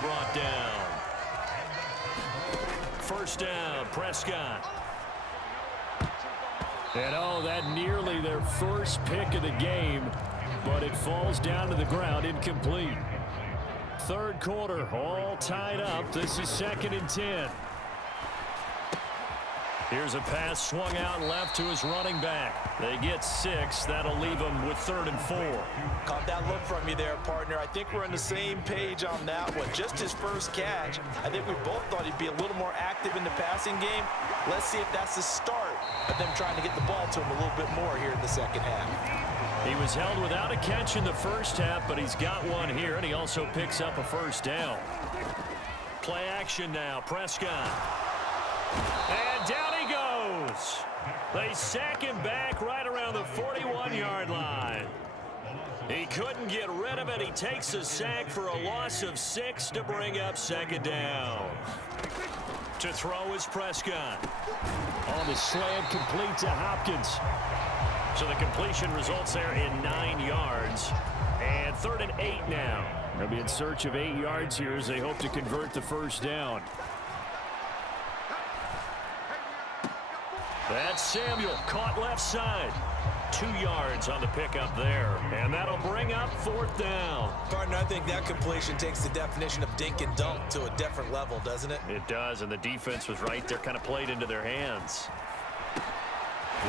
brought down. First down, Prescott. And that nearly their first pick of the game, but it falls down to the ground, incomplete. Third quarter, all tied up. This is 2nd and 10. Here's a pass swung out left to his running back. They get 6. That'll leave them with 3rd and 4. Caught that look from you there, partner. I think we're on the same page on that one. Just his first catch. I think we both thought he'd be a little more active in the passing game. Let's see if that's the start of them trying to get the ball to him a little bit more here in the second half. He was held without a catch in the first half, but he's got one here, and he also picks up a first down. Play action now, Prescott. And down he goes. They sack him back right around the 41-yard line. He couldn't get rid of it. He takes a sack for a loss of 6 to bring up 2nd down. To throw is Prescott. On the slant, complete to Hopkins. So the completion results there in 9 yards. And 3rd and 8 now. They'll be in search of 8 yards here as they hope to convert the first down. That's Samuel, caught left side. 2 yards on the pickup there. And that'll bring up 4th down. Partner, I think that completion takes the definition of dink and dunk to a different level, doesn't it? It does, and the defense was right there, kind of played into their hands.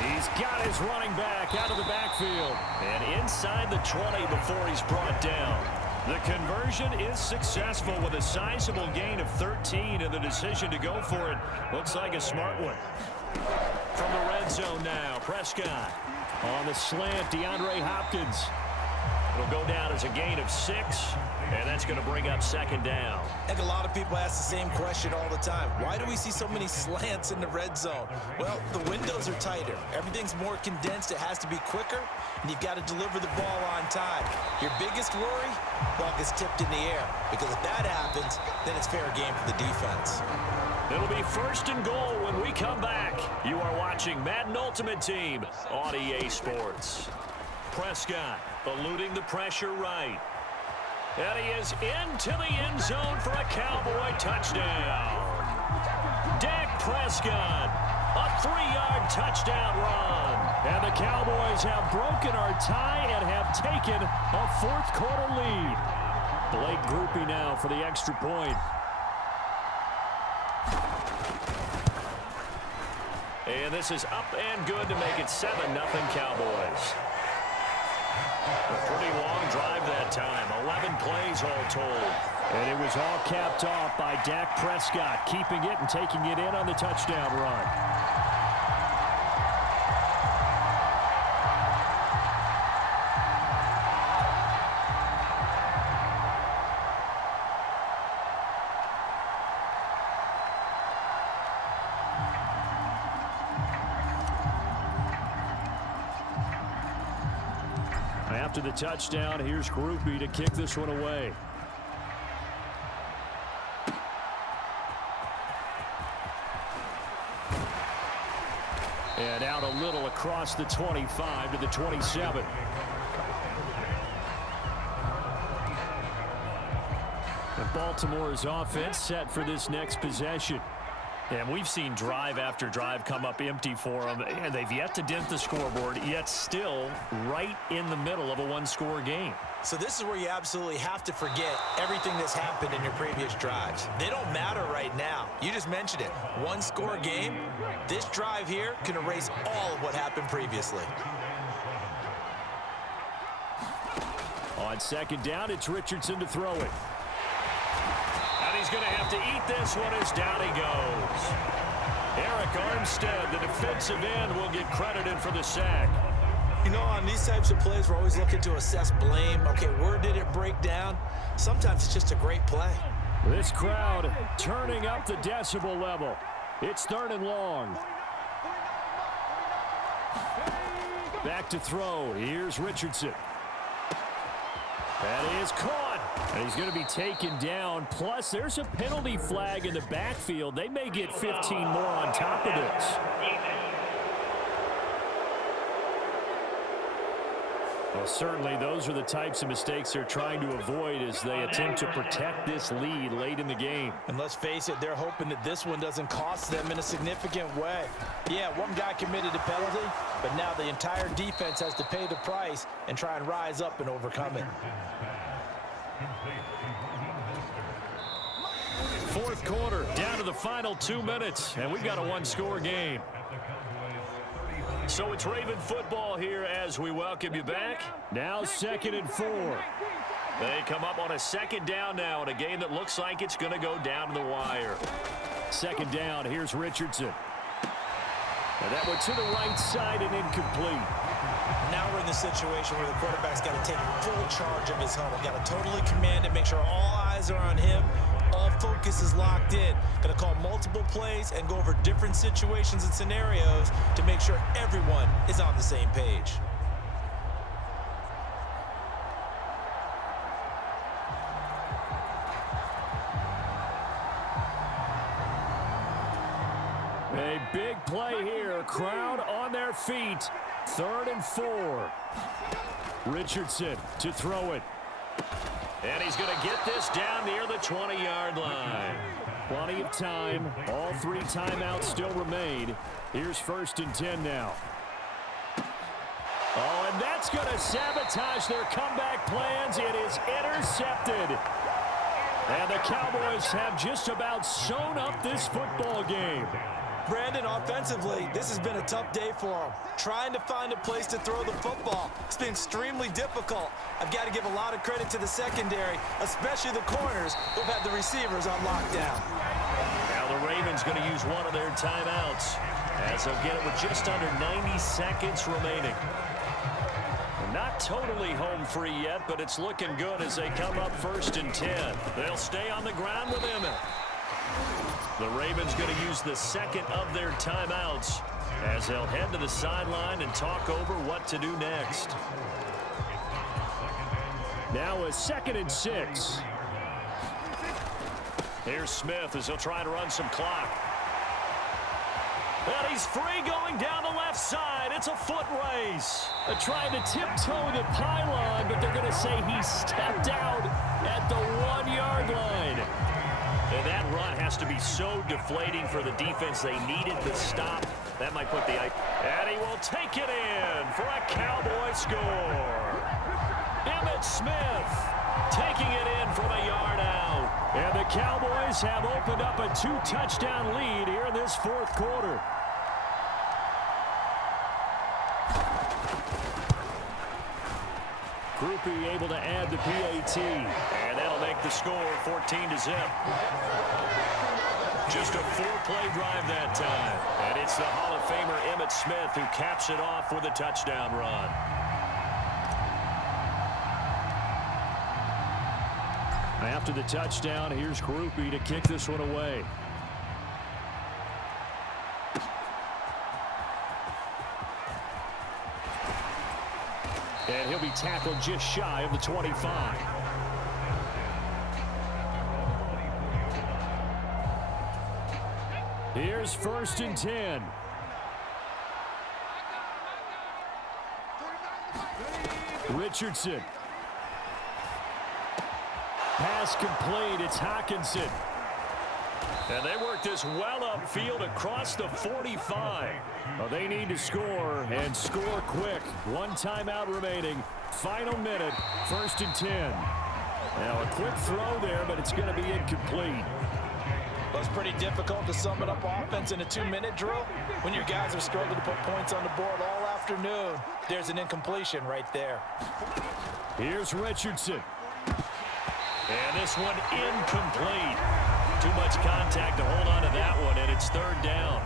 He's got his running back out of the backfield. And inside the 20 before he's brought down. The conversion is successful with a sizable gain of 13, and the decision to go for it looks like a smart one. From the red zone now, Prescott. On the slant, DeAndre Hopkins. It'll go down as a gain of 6, and that's going to bring up 2nd down. I think a lot of people ask the same question all the time. Why do we see so many slants in the red zone? Well, the windows are tighter. Everything's more condensed. It has to be quicker, and you've got to deliver the ball on time. Your biggest worry? Ball gets tipped in the air, because if that happens, then it's fair game for the defense. It'll be 1st and goal when we come back. You are watching Madden Ultimate Team on EA Sports. Prescott eluding the pressure right. And he is into the end zone for a Cowboy touchdown. Dak Prescott, a 3-yard touchdown run. And the Cowboys have broken our tie and have taken a 4th quarter lead. Blake Grupe now for the extra point. And this is up and good to make it 7-0 Cowboys. A pretty long drive that time. 11 plays all told. And it was all capped off by Dak Prescott, keeping it and taking it in on the touchdown run. After the touchdown, here's Grupe to kick this one away. And out a little across the 25 to the 27. And Baltimore's offense set for this next possession. And we've seen drive after drive come up empty for them, and they've yet to dent the scoreboard, yet still right in the middle of a one-score game. So this is where you absolutely have to forget everything that's happened in your previous drives. They don't matter right now. You just mentioned it. One-score game. This drive here can erase all of what happened previously. On 2nd down, it's Richardson to throw it. And he's going to have to eat this one as down he goes. Eric Armstead, the defensive end, will get credited for the sack. You know, on these types of plays, we're always looking to assess blame. Okay, where did it break down? Sometimes it's just a great play. This crowd turning up the decibel level. It's 3rd and long. Back to throw. Here's Richardson. That is caught. And he's going to be taken down. Plus, there's a penalty flag in the backfield. They may get 15 more on top of this. Well, certainly those are the types of mistakes they're trying to avoid as they attempt to protect this lead late in the game. And let's face it, they're hoping that this one doesn't cost them in a significant way. Yeah, one guy committed a penalty, but now the entire defense has to pay the price and try and rise up and overcome it. Fourth quarter, down to the final 2 minutes, and we've got a one-score game. So it's Raven football here as we welcome you back. Now 2nd and 4. They come up on a second down now in a game that looks like it's going to go down to the wire. Second down, here's Richardson. And that went to the right side and incomplete. Now we're in the situation where the quarterback's got to take full charge of his huddle. Got to totally command it, make sure all eyes are on him. All focus is locked in. Going to call multiple plays and go over different situations and scenarios to make sure everyone is on the same page. A big play here. Crowd on their feet. 3rd and 4. Richardson to throw it. And he's going to get this down near the 20-yard line. Plenty of time. All 3 timeouts still remain. Here's 1st and 10 now. Oh, and that's going to sabotage their comeback plans. It is intercepted. And the Cowboys have just about sewn up this football game. Brandon, offensively, this has been a tough day for him. Trying to find a place to throw the football. It's been extremely difficult. I've got to give a lot of credit to the secondary, especially the corners who've had the receivers on lockdown. Now the Ravens going to use one of their timeouts as they'll get it with just under 90 seconds remaining. Not totally home free yet, but it's looking good as they come up 1st and 10. They'll stay on the ground with Emmett. The Ravens going to use the second of their timeouts as they'll head to the sideline and talk over what to do next. Now a 2nd and 6. Here's Smith as he'll try to run some clock. And he's free going down the left side. It's a foot race. They're trying to tiptoe the pylon, but they're going to say he stepped out at the 1-yard line. And that run has to be so deflating for the defense. They needed the stop. That might put the... And he will take it in for a Cowboy score. Emmitt Smith taking it in from a yard out. And the Cowboys have opened up a 2-touchdown lead here in this 4th quarter. Grupe able to add the PAT. And that'll make the score 14-0. Just a 4-play drive that time. And it's the Hall of Famer Emmitt Smith who caps it off with a touchdown run. After the touchdown, here's Grupe to kick this one away. And he'll be tackled just shy of the 25. Here's 1st and 10. Richardson. Pass complete. It's Hockenson. And they work this well upfield across the 45. Well, they need to score and score quick. 1 timeout remaining. Final minute. 1st and 10. Now a quick throw there, but it's going to be incomplete. Well, it's pretty difficult to sum it up offense in a 2-minute drill when your guys are struggling to put points on the board all afternoon. There's an incompletion right there. Here's Richardson. And this one incomplete. Too much contact to hold on to that one, and it's 3rd down.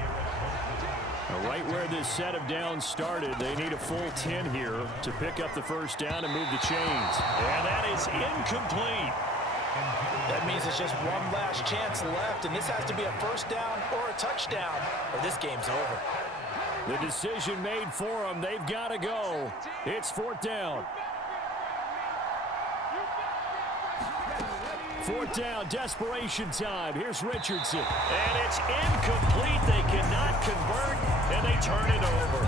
Now, right where this set of downs started, they need a full 10 here to pick up the 1st down and move the chains. And that is incomplete. That means it's just one last chance left, and this has to be a 1st down or a touchdown, or this game's over. The decision made for them. They've got to go. It's 4th down. 4th down, desperation time. Here's Richardson. And it's incomplete. They cannot convert, and they turn it over.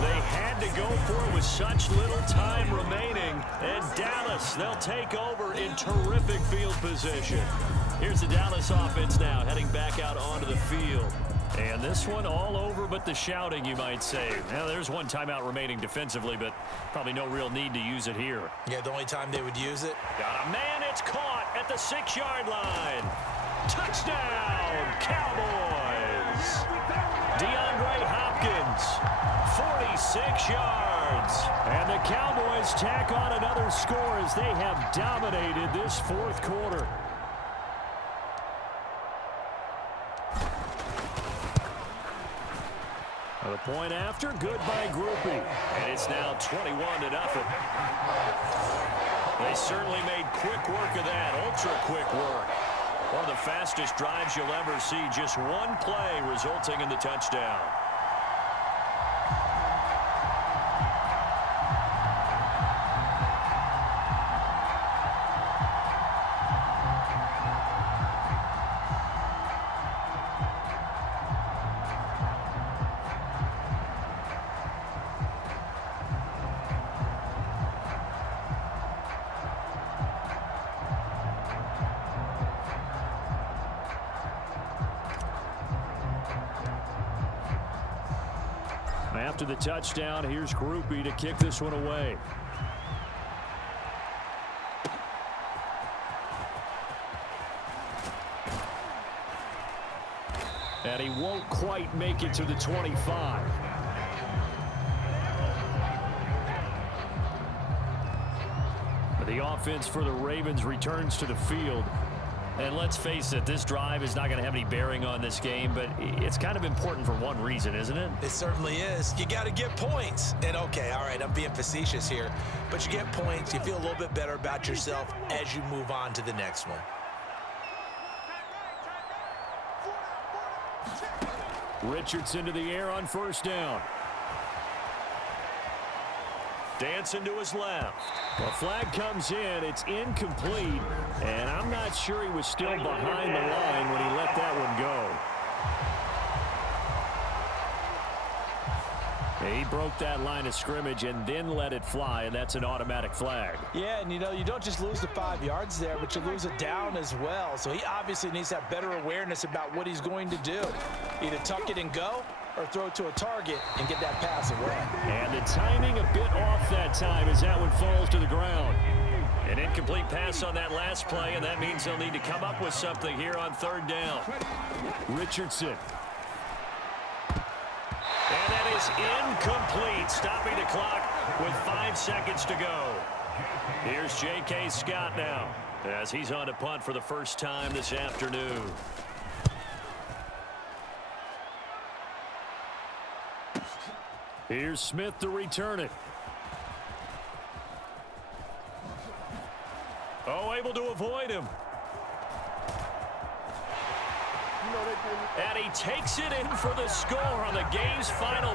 They had to go for it with such little time remaining. And Dallas, they'll take over in terrific field position. Here's the Dallas offense now, heading back out onto the field. And this one all over but the shouting, you might say. Now, there's one timeout remaining defensively, but probably no real need to use it here. Yeah, the only time they would use it. Got a man, it's caught at the 6-yard line. Touchdown, Cowboys. DeAndre Hopkins, 46 yards. And the Cowboys tack on another score as they have dominated this fourth quarter. The point after, good by Grupe. And it's now 21-0. They certainly made quick work of that, ultra-quick work. One of the fastest drives you'll ever see, just one play resulting in the touchdown. After the touchdown, here's Grupe to kick this one away. And he won't quite make it to the 25. But the offense for the Ravens returns to the field. And let's face it, this drive is not going to have any bearing on this game, but it's kind of important for one reason, isn't it? It certainly is. You got to get points. And okay, all right, I'm being facetious here, but you get points, you feel a little bit better about yourself as you move on to the next one. Richardson to the air on first down. Dancing to his left. The flag comes in. It's incomplete. And I'm not sure he was still behind the line when he let that one go. He broke that line of scrimmage and then let it fly, and that's an automatic flag. Yeah, and you know, you don't just lose the 5 yards there, but you lose it down as well. So he obviously needs to have better awareness about what he's going to do. Either tuck it and go or throw it to a target and get that pass away. And the timing a bit off that time as that one falls to the ground. An incomplete pass on that last play, and that means they'll need to come up with something here on third down. Richardson. And that is incomplete, stopping the clock with 5 seconds to go. Here's J.K. Scott now as he's on to punt for the first time this afternoon. Here's Smith to return it. Oh, able to avoid him. And he takes it in for the score on the game's final